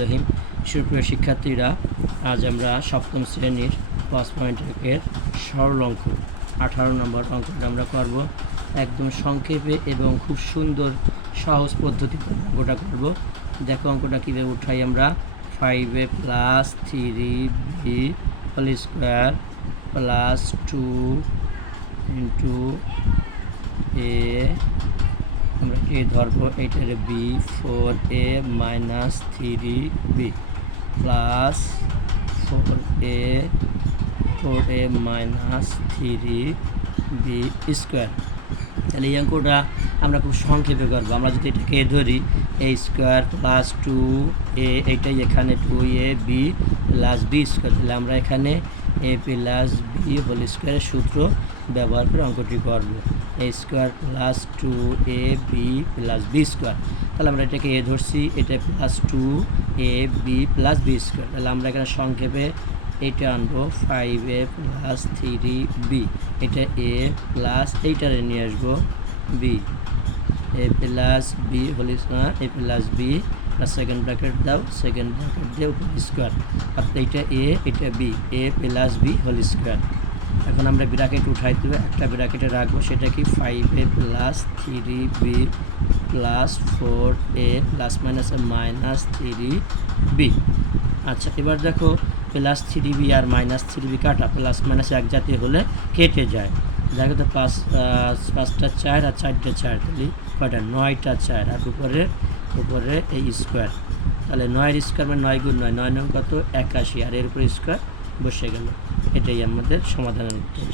রহিম। সুপ্রিয় শিক্ষার্থীরা, আজ আমরা সপ্তম শ্রেণির পাঁচ পয়েন্ট একের সরল অঙ্ক, আঠারো নম্বর অঙ্কটা আমরা করব। একদম সংক্ষেপে এবং খুব সুন্দর, সহজ পদ্ধতিতে অঙ্কটা করব। দেখো অঙ্কটা কীভাবে উঠাই আমরা। Five A plus three B whole square plus two into A A ধরবো এটার B four A minus three B plus four A four A minus three B square তাহলে এই অঙ্কটা আমরা খুব সংক্ষেপে করব। আমরা যদি এটাকে ধরি A square plus two A এটাই এখানে two A B plus B square তাহলে আমরা এখানে এ প্লাস বি হোল স্কোয়ারের সূত্র ব্যবহার করে অঙ্কটি করব। A square plus two A B plus B square তাহলে আমরা এটাকে এ ধরছি, এটা plus two A B plus B square তাহলে আমরা এখানে সংক্ষেপে এটা আনব five A plus three B এটা এ প্লাস এইটারে নিয়ে আসব B A plus B whole A plus B plus second bracket দাও সেকেন্ড ব্র্যাকেট দিয়ে উপর স্কোয়ার অর্থাৎ এইটা এ এটা B A plus B whole square এখন আমরা ব্র্যাকেট উঠাই দেবো, একটা ব্র্যাকেটে রাখব, সেটা কি? Five A plus three B plus four A plus minus minus three B আচ্ছা এবার দেখো প্লাস থ্রি বি আর মাইনাস থ্রি বি কাটা প্লাস মাইনাস এক জাতীয় হলে কেটে যায়। দেখো তো পাঁচ পাঁচটা চার আর চারটে চার, তাহলে কয়টা? নয়টা চার, আর উপরে উপরে এই স্কোয়ার তাহলে নয়ের স্কোয়ার মানে নয় গুণ নয় নয় নয় কত? একাশি, আর এর উপরে স্কোয়ার বসে গেল। এটাই আমাদের সমাধানের উত্তর